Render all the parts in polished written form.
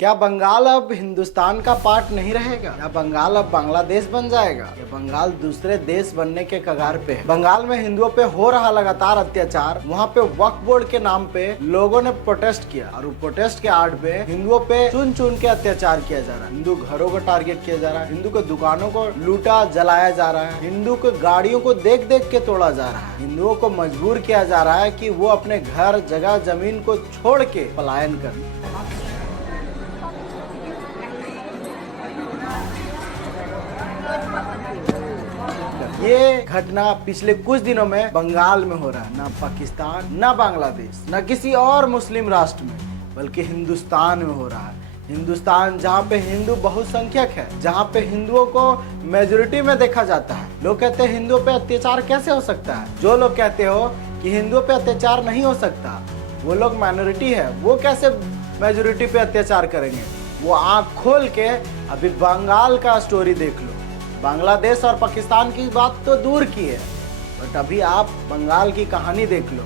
क्या बंगाल अब हिंदुस्तान का पार्ट नहीं रहेगा? क्या बंगाल अब बांग्लादेश बन जाएगा? या बंगाल दूसरे देश बनने के कगार पे है? बंगाल में हिंदुओं पे हो रहा लगातार अत्याचार, वहाँ पे वक्फ बोर्ड के नाम पे लोगों ने प्रोटेस्ट किया और वो प्रोटेस्ट के आड़ पे हिंदुओं पे चुन चुन के अत्याचार किया जा रहा है। हिंदू घरों को टारगेट किया जा रहा है, हिंदू के दुकानों को लूटा जलाया जा रहा है, हिंदू के गाड़ियों को देख देख के तोड़ा जा रहा है, हिंदुओं को मजबूर किया जा रहा है कि वो अपने घर जगह जमीन को छोड़ के पलायन करें। ये घटना पिछले कुछ दिनों में बंगाल में हो रहा है, ना पाकिस्तान, ना बांग्लादेश, ना किसी और मुस्लिम राष्ट्र में, बल्कि हिंदुस्तान में हो रहा है। हिंदुस्तान जहाँ पे हिंदू बहुसंख्यक है, जहाँ पे हिंदुओं को मेजोरिटी में देखा जाता है। लोग कहते हैं हिंदुओं पे अत्याचार कैसे हो सकता है? जो लोग कहते हो कि हिंदुओं पे अत्याचार नहीं हो सकता, वो लोग माइनॉरिटी है, वो कैसे मेजोरिटी पे अत्याचार करेंगे? वो आँख खोल के अभी बंगाल का स्टोरी देख लो। बांग्लादेश और पाकिस्तान की बात तो दूर की है, बट अभी आप बंगाल की कहानी देख लो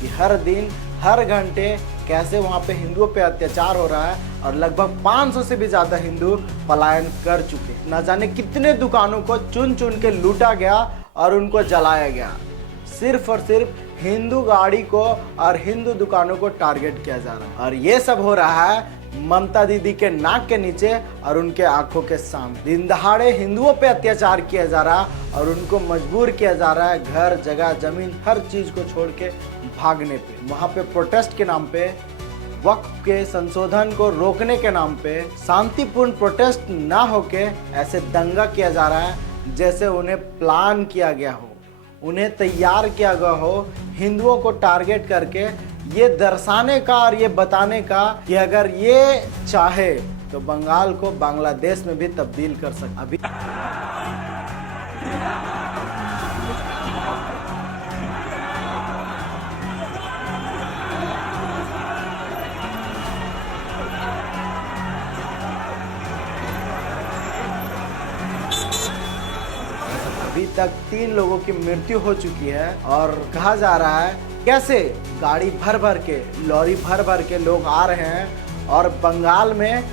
कि हर दिन हर घंटे कैसे वहाँ पे हिंदुओं पे अत्याचार हो रहा है और लगभग 500 से भी ज़्यादा हिंदू पलायन कर चुके। न जाने कितने दुकानों को चुन चुन के लूटा गया और उनको जलाया गया, सिर्फ और सिर्फ हिंदू गाड़ी को और हिंदू दुकानों को टारगेट किया जा रहा है। और ये सब हो रहा है ममता दीदी के नाक के नीचे और उनके आंखों के सामने। दिन दहाड़े हिंदुओं पे अत्याचार किया जा रहा और उनको मजबूर किया जा रहा है घर जगह जमीन हर चीज को छोड़ के भागने पे। वहाँ पे प्रोटेस्ट के नाम पे, वक्फ के संशोधन को रोकने के नाम पे शांतिपूर्ण प्रोटेस्ट ना होके ऐसे दंगा किया जा रहा है जैसे उन्हें प्लान किया गया हो, उन्हें तैयार किया गया हो हिंदुओं को टारगेट करके, ये दर्शाने का और ये बताने का कि अगर ये चाहे तो बंगाल को बांग्लादेश में भी तब्दील कर सकता। अभी अभी तक 3 लोगों की मृत्यु हो चुकी है और कहा जा रहा है कैसे गाड़ी भर भर के, लॉरी भर भर के लोग आ रहे हैं और बंगाल में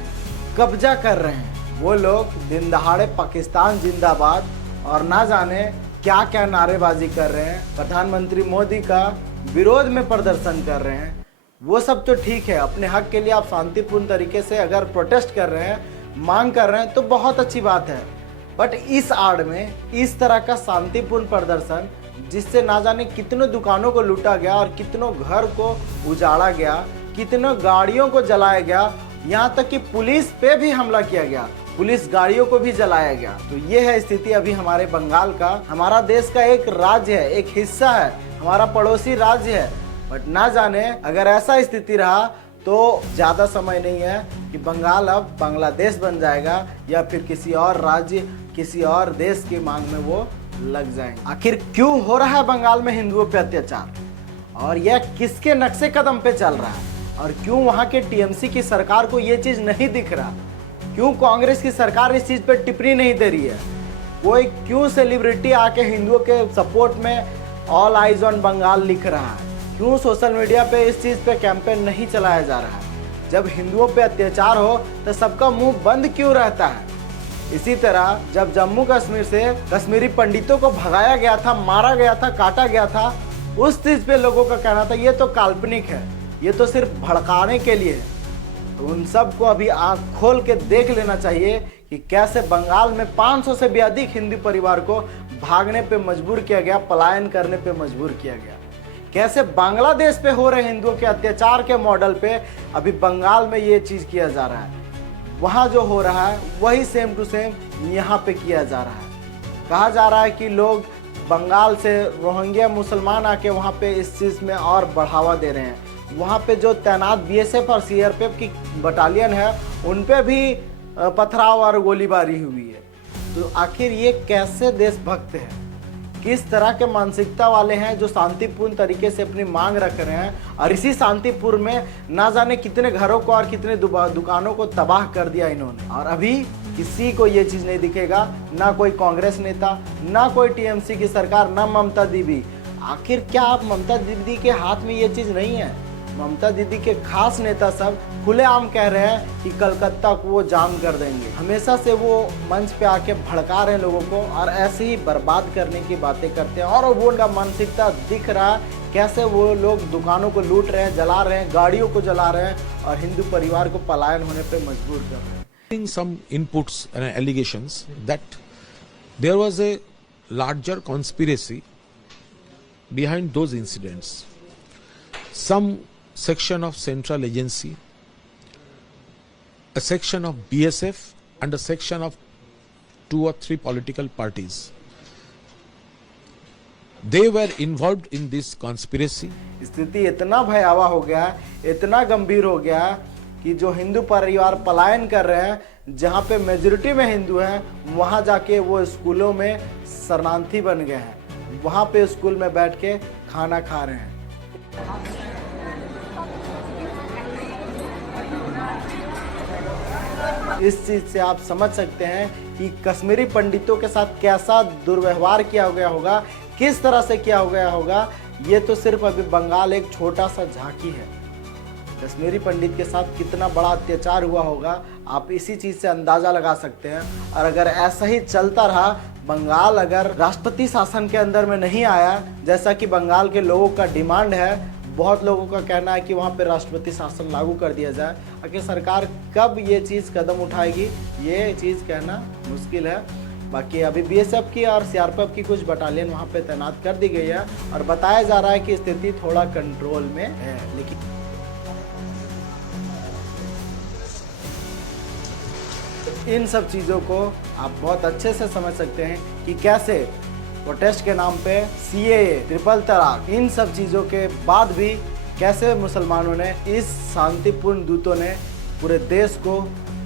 कब्जा कर रहे हैं। वो लोग दिन दहाड़े पाकिस्तान जिंदाबाद और ना जाने क्या क्या नारेबाजी कर रहे हैं, प्रधानमंत्री मोदी का विरोध में प्रदर्शन कर रहे हैं। वो सब तो ठीक है, अपने हक के लिए आप शांतिपूर्ण तरीके से अगर प्रोटेस्ट कर रहे हैं, मांग कर रहे हैं तो बहुत अच्छी बात है, बट इस आड़ में इस तरह का शांतिपूर्ण प्रदर्शन जिससे ना जाने कितनों दुकानों को लूटा गया और कितनों घर को उजाड़ा गया, कितनों गाड़ियों को जलाया गया, यहाँ तक कि पुलिस पे भी हमला किया गया, पुलिस गाड़ियों को भी जलाया गया। तो ये है स्थिति अभी हमारे बंगाल का। हमारा देश का एक राज्य है, एक हिस्सा है, हमारा पड़ोसी राज्य है, बट ना जाने अगर ऐसा स्थिति रहा तो ज़्यादा समय नहीं है कि बंगाल अब बांग्लादेश बन जाएगा या फिर किसी और राज्य, किसी और देश की मांग में वो लग जाएंगे। आखिर क्यों हो रहा है बंगाल में हिंदुओं पे अत्याचार और यह किसके नक्शे कदम पे चल रहा है? और क्यों वहां के टीएमसी की सरकार को ये चीज नहीं दिख रहा? क्यों कांग्रेस की सरकार इस चीज पे टिप्पणी नहीं दे रही है? कोई क्यों सेलिब्रिटी आके हिंदुओं के सपोर्ट में ऑल आइज ऑन बंगाल लिख रहा है? क्यों सोशल मीडिया पे इस चीज पे कैंपेन नहीं चलाया जा रहा है? जब हिंदुओं पे अत्याचार हो तो सबका मुंह बंद क्यों रहता है? इसी तरह जब जम्मू कश्मीर से कश्मीरी पंडितों को भगाया गया था, मारा गया था, काटा गया था, उस चीज पे लोगों का कहना था ये तो काल्पनिक है, ये तो सिर्फ भड़काने के लिए है। तो उन सब को अभी आंख खोल के देख लेना चाहिए कि कैसे बंगाल में 500 से भी अधिक हिंदू परिवार को भागने पे मजबूर किया गया, पलायन करने पे मजबूर किया गया। कैसे बांग्लादेश पे हो रहे हिंदुओं के अत्याचार के मॉडल पे अभी बंगाल में ये चीज किया जा रहा है। वहाँ जो हो रहा है वही सेम टू सेम यहाँ पे किया जा रहा है। कहा जा रहा है कि लोग बंगाल से रोहिंग्या मुसलमान आके वहाँ पे इस चीज़ में और बढ़ावा दे रहे हैं। वहाँ पे जो तैनात बीएसएफ और सीआरपीएफ की बटालियन है उन पे भी पथराव और गोलीबारी हुई है। तो आखिर ये कैसे देशभक्त है, किस तरह के मानसिकता वाले हैं जो शांतिपूर्ण तरीके से अपनी मांग रख रहे हैं और इसी शांतिपूर्ण में ना जाने कितने घरों को और कितने दुकानों को तबाह कर दिया इन्होंने। और अभी किसी को ये चीज़ नहीं दिखेगा, ना कोई कांग्रेस नेता, ना कोई टीएमसी की सरकार, ना ममता दीदी। आखिर क्या आप ममता दीदी के हाथ में ये चीज़ नहीं है? ममता दीदी के खास नेता सब खुलेआम कह रहे हैं कि कलकत्ता को वो जाम कर देंगे। हमेशा से वो मंच पे आके भड़का रहे हैं लोगों को और ऐसे ही बर्बाद करने की बातें करते हैं। और वो उनका मानसिकता दिख रहा है, कैसे वो लोग दुकानों को लूट रहे हैं, जला रहे हैं, गाड़ियों को जला रहे हैं और हिंदू परिवार को पलायन होने पे मजबूर कर रहे हैं। Some inputs and allegations that there was a larger conspiracy behind those incidents. Some section of central agency, a section of BSF and a section of 2 or 3 political parties. They were involved in this conspiracy. स्थिति इतना भयावह हो गया, इतना गंभीर हो गया कि जो हिंदू परिवार पलायन कर रहे हैं, जहाँ पे मेजोरिटी में हिंदू हैं, वहाँ जाके वो स्कूलों में शरणार्थी बन गए हैं। वहाँ पे स्कूल में बैठ के खाना खा रहे हैं। इस चीज से आप समझ सकते हैं कि कश्मीरी पंडितों के साथ कैसा दुर्व्यवहार किया गया होगा, किस तरह से किया गया होगा। ये तो सिर्फ अभी बंगाल एक छोटा सा झांकी है। कश्मीरी पंडित के साथ कितना बड़ा अत्याचार हुआ होगा, आप इसी चीज से अंदाजा लगा सकते हैं। और अगर ऐसा ही चलता रहा, बंगाल अगर राष्ट्रपति शासन के अंदर में नहीं आया, जैसा कि बंगाल के लोगों का डिमांड है, बहुत लोगों का कहना है कि वहाँ पे राष्ट्रपति शासन लागू कर दिया जाए, आखिर सरकार कब ये चीज़ कदम उठाएगी, ये चीज़ कहना मुश्किल है। बाकी अभी बीएसएफ की और सीआरपीएफ की कुछ बटालियन वहाँ पे तैनात कर दी गई है और बताया जा रहा है कि स्थिति थोड़ा कंट्रोल में है। लेकिन इन सब चीज़ों को आप बहुत अच्छे से समझ सकते हैं कि कैसे प्रोटेस्ट के नाम पे सीएए, ट्रिपल तलाक, इन सब चीज़ों के बाद भी कैसे मुसलमानों ने, इस शांतिपूर्ण दूतों ने पूरे देश को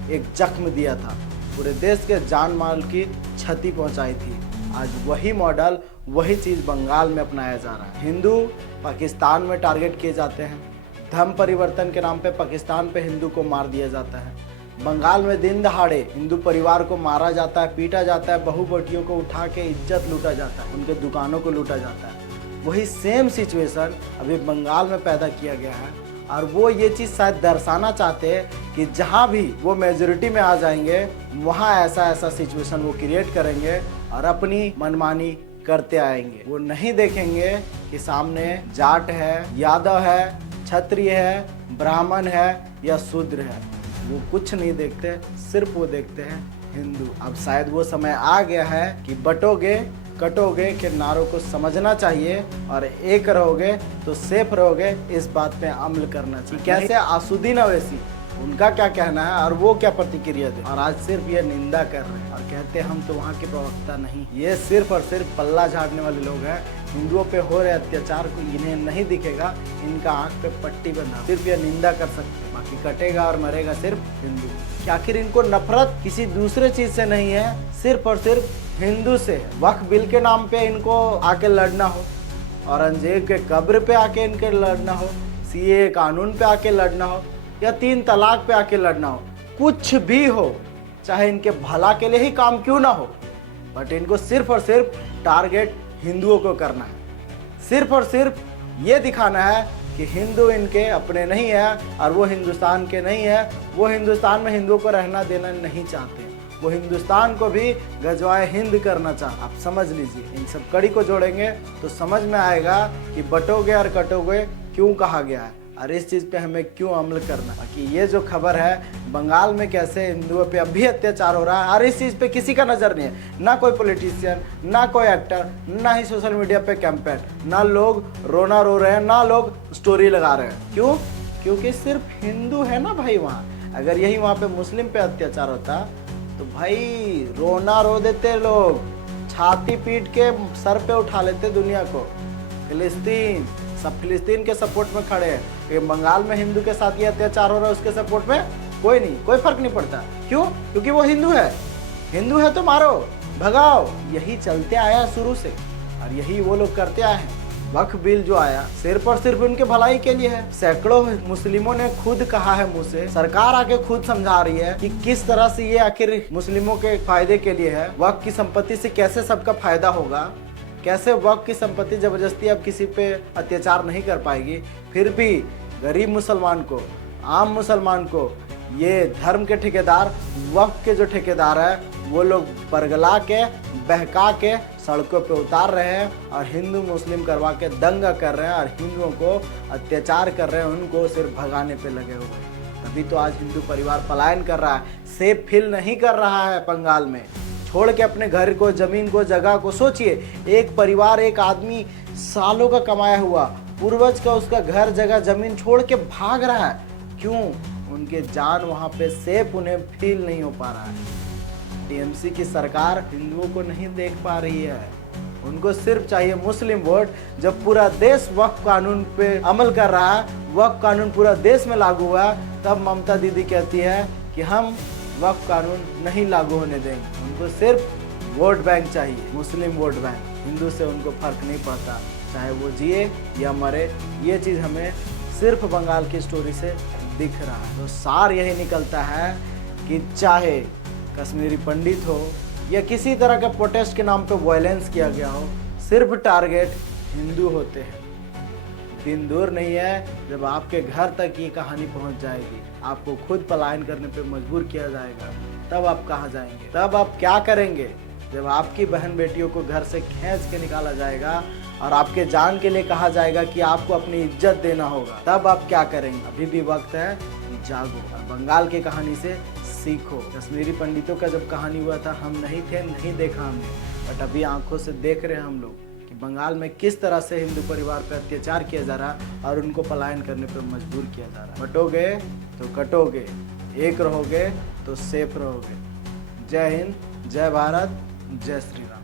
एक जख्म दिया था, पूरे देश के जान माल की क्षति पहुंचाई थी। आज वही मॉडल, वही चीज़ बंगाल में अपनाया जा रहा है। हिंदू पाकिस्तान में टारगेट किए जाते हैं, धर्म परिवर्तन के नाम पे पाकिस्तान पे हिंदू को मार दिया जाता है। बंगाल में दिन दहाड़े हिंदू परिवार को मारा जाता है, पीटा जाता है, बहू बेटियों को उठा के इज्जत लूटा जाता है, उनके दुकानों को लूटा जाता है। वही सेम सिचुएशन अभी बंगाल में पैदा किया गया है और वो ये चीज़ शायद दर्शाना चाहते हैं कि जहाँ भी वो मेजोरिटी में आ जाएंगे, वहाँ ऐसा ऐसा सिचुएशन वो क्रिएट करेंगे और अपनी मनमानी करते आएंगे। वो नहीं देखेंगे कि सामने जाट है, यादव है, क्षत्रिय है, ब्राह्मण है या शूद्र है। वो कुछ नहीं देखते, सिर्फ वो देखते हैं हिंदू। अब शायद वो समय आ गया है कि बटोगे कटोगे के नारों को समझना चाहिए और एक रहोगे तो सेफ रहोगे, इस बात पे अमल करना चाहिए। कैसे आसुद्दीन अवैसी, उनका क्या कहना है और वो क्या प्रतिक्रिया दे, और आज सिर्फ ये निंदा कर रहे हैं और कहते हैं हम तो वहाँ के प्रवक्ता नहीं। ये सिर्फ और सिर्फ पल्ला झाड़ने वाले लोग हैं। हिंदुओं पे हो रहे अत्याचार को इन्हें नहीं दिखेगा, इनका आंख पे पट्टी बंधा, सिर्फ ये निंदा कर सकते हैं, बाकी कटेगा और मरेगा सिर्फ हिंदू। कि आखिर इनको नफरत किसी दूसरे चीज से नहीं है, सिर्फ और सिर्फ हिंदू से है। वक्फ बिल के नाम पे इनको आके लड़ना हो, औरंगजेब के कब्र पे आके इनके लड़ना हो, सीए कानून पे आके लड़ना हो या 3 तलाक पे आके लड़ना हो, कुछ भी हो, चाहे इनके भला के लिए ही काम क्यों ना हो, बट इनको सिर्फ और सिर्फ टारगेट हिंदुओं को करना है। सिर्फ और सिर्फ ये दिखाना है कि हिंदू इनके अपने नहीं है और वो हिंदुस्तान के नहीं है। वो हिंदुस्तान में हिंदुओं को रहना देना नहीं चाहते, वो हिंदुस्तान को भी गजवाए हिंद करना चाहते। आप समझ लीजिए, इन सब कड़ी को जोड़ेंगे तो समझ में आएगा कि बटोगे और कटोगे क्यों कहा गया है और इस चीज़ पे हमें क्यों अमल करना है। बाकी ये जो खबर है बंगाल में कैसे हिंदुओं पे अभी अत्याचार हो रहा है और इस चीज़ पे किसी का नज़र नहीं है, ना कोई पॉलिटिशियन, ना कोई एक्टर, ना ही सोशल मीडिया पे कैंपेन, ना लोग रोना रो रहे हैं, ना लोग स्टोरी लगा रहे हैं। क्यों? क्योंकि सिर्फ हिंदू है ना भाई वहाँ। अगर यही वहाँ पे मुस्लिम पे अत्याचार होता तो भाई रोना रो देते लोग, छाती पीट के सर पे उठा लेते दुनिया को। फिलिस्तीन, सब फिलिस्तीन के सपोर्ट में खड़े हैं। कि बंगाल में हिंदू के साथ ये अत्याचार हो रहा है, उसके सपोर्ट में कोई नहीं, कोई फर्क नहीं पड़ता। क्यों? क्योंकि वो हिंदू है। हिंदू है तो मारो, भगाओ। यही चलते आया है शुरू से और यही वो लोग करते आए हैं। वक्फ बिल जो आया सिर्फ और सिर्फ उनके भलाई के लिए है। सैकड़ों मुस्लिमों ने खुद कहा है मुंह से, सरकार आके खुद समझा रही है कि किस तरह से ये आखिर मुस्लिमों के फायदे के लिए है। वक्फ की संपत्ति से कैसे सबका फायदा होगा, कैसे वक्फ की संपत्ति जबरदस्ती अब किसी पे अत्याचार नहीं कर पाएगी। फिर भी गरीब मुसलमान को, आम मुसलमान को ये धर्म के ठेकेदार, वक्त के जो ठेकेदार है, वो लोग बरगला के, बहका के सड़कों पे उतार रहे हैं और हिंदू मुस्लिम करवा के दंगा कर रहे हैं और हिंदुओं को अत्याचार कर रहे हैं, उनको सिर्फ भगाने पे लगे हुए हैं। तभी तो आज हिंदू परिवार पलायन कर रहा है, सेफ फील नहीं कर रहा है बंगाल में। छोड़ के अपने घर को, जमीन को, जगह को। सोचिए, एक परिवार, एक आदमी सालों का कमाया हुआ, पूर्वज का उसका घर, जगह, जमीन छोड़ के भाग रहा है। क्यों? उनके जान वहां पे सेफ उन्हें फील नहीं हो पा रहा है। टीएमसी की सरकार हिंदुओं को नहीं देख पा रही है। उनको सिर्फ चाहिए मुस्लिम वोट। जब पूरा देश वक्फ कानून पे अमल कर रहा है, वक्फ कानून पूरा देश में लागू हुआ, तब ममता दीदी कहती है कि हम वक्फ कानून नहीं लागू होने देंगे। उनको सिर्फ वोट बैंक चाहिए, मुस्लिम वोट बैंक। हिंदू से उनको फर्क नहीं पड़ता, चाहे वो जिए या मरे। ये चीज़ हमें सिर्फ बंगाल की स्टोरी से दिख रहा है। तो सार यही निकलता है कि चाहे कश्मीरी पंडित हो या किसी तरह का प्रोटेस्ट के नाम पे वायलेंस किया गया हो, सिर्फ टारगेट हिंदू होते हैं। दिन दूर नहीं है जब आपके घर तक ये कहानी पहुंच जाएगी, आपको खुद पलायन करने पे मजबूर किया जाएगा। तब आप कहाँ जाएंगे? तब आप क्या करेंगे? जब आपकी बहन बेटियों को घर से खींच के निकाला जाएगा और आपके जान के लिए कहा जाएगा कि आपको अपनी इज्जत देना होगा, तब आप क्या करेंगे? अभी भी वक्त है, जागो और बंगाल की कहानी से सीखो। कश्मीरी पंडितों का जब कहानी हुआ था, हम नहीं थे, नहीं देखा हमने, बट अभी आंखों से देख रहे हैं हम लोग कि बंगाल में किस तरह से हिंदू परिवार पर अत्याचार किया जा रहा है और उनको पलायन करने पर मजबूर किया जा रहा है। बटोगे तो कटोगे, एक रहोगे तो सेफ रहोगे। जय हिंद, जय भारत, जय श्री।